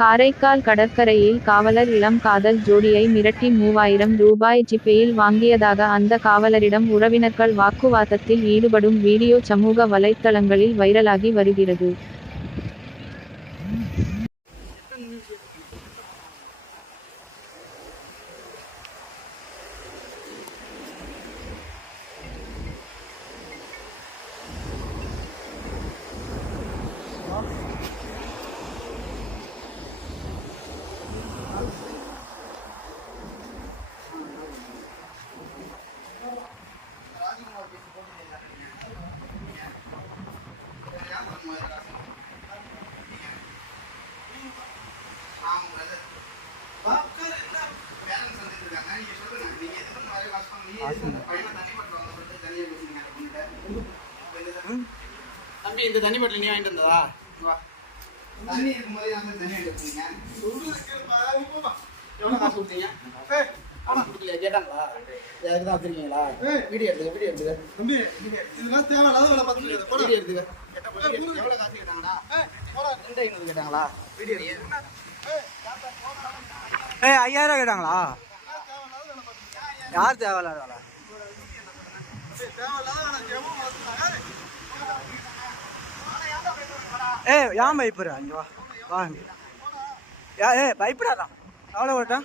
காரைக்கால் கடற்கரையில் காவலர் இளம் காதல் ஜோடியை மிரட்டி 3000 ரூபாய் ஜிபேயில் வாங்கியதாக அந்த காவலரிடம் உறவினர்கள் வாக்குவாதத்தில் ஈடுபடும் வீடியோ சமூக வலைத்தளங்களில் வைரலாகி வருகிறது. தம்பி இந்த தண்ணி பாட்டில் நீ வாங்கிட்டு வந்ததா? தண்ணி இருக்கும்போது தண்ணி எடுப்பீங்க. எவ்வளோ காசு கொடுத்தீங்க? கொடுக்கலையா? கேட்டாங்களா? அதுக்கு தான் வச்சிருக்கீங்களா? வீடியோ எடுத்துக்க தம்பி இதெல்லாம் தேவையில்லாத வேலை பார்த்துட்டு வீடியோ எடுத்துக்க. எவ்வளோ காசு கேட்டாங்களா? 2500 கேட்டாங்களா? வீடியோ எடுத்துக்க. 5000 கேட்டாங்களா? யார் தேவையில்லாத வேலை? ஏன் பயப்படுற? அங்கே வா பயப்படாதான். எவ்வளோ ஓட்டா?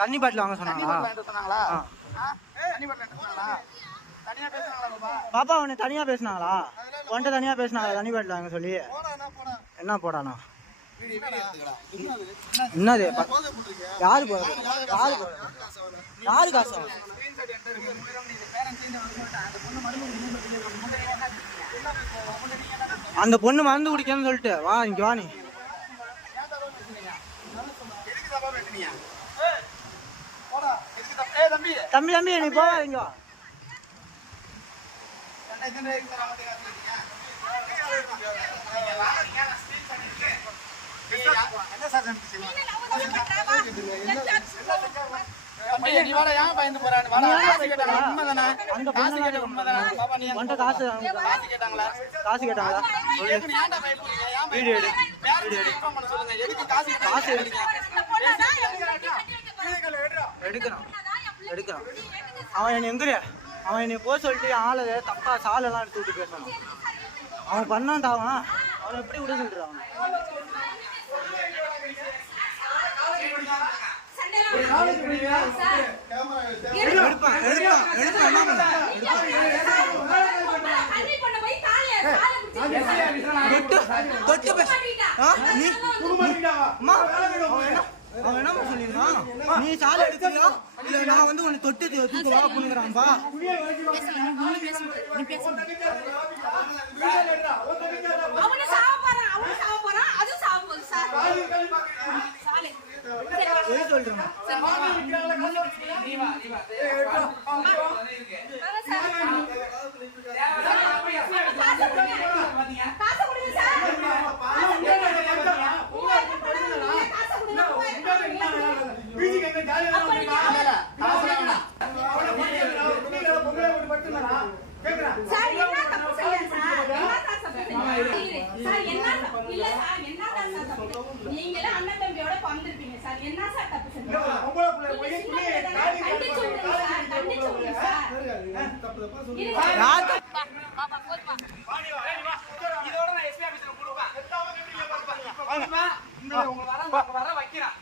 தண்ணி பாட்டில் வாங்க சொன்னாங்களா? பாப்பா உன்னை தனியா பேசினாங்களா? உன்ட்ட தனியா பேசினாங்களா தண்ணி பாட்டில் வாங்க சொல்லி? என்ன போடானா? என்னது? யாரு காசு? அந்த பொண்ணு மருந்து குடிக்கன்னு சொல்லிட்டு வா இங்க வா. நீ தம்பி நீ போவா இங்க வா. நீ வாடா, ஏன் பயந்து போறானு? வாடா, காசு கேட்டாங்க. உண்மைதானே? அந்த காசு கேட்ட உண்மைதானே? பாப்பா நீ உன்ட்ட காசு கேட்டாங்களா? கேட்டாங்களா? ஏன் ஏன்டா பயப்படுறீங்க? ஏன் வீடியோ எடு. இன்ஃபார்ம் பண்ண சொல்லுங்க. எதுக்கு காசு எடுக்கிறான். அவன் என்னை எங்கிறியா? அவன் என்னை போக சொல்லிட்டு ஆளை தப்பா சாலெல்லாம் எடுத்து விட்டு பேசணும். அவன் பண்ணான் தாவன். அவனை எப்படி விட சொல்றான்? அவன் என்ன சொல்லிருக்கான்? நீ சாலை எடுக்கிறியா இல்ல நான் வந்து உன்னை தொட்டு தூக்கவா பண்ணுங்கிறான்பா. சொல்றேன் நீங்களே அண்ணன் தம்பியோட பந்திருப்பீங்க சார். என்ன சார் தப்பு செஞ்சீங்க? இதோட நான் எஸ்பி ஆபீஸ்ல கொடுப்பேன். வர வைக்கிறேன்.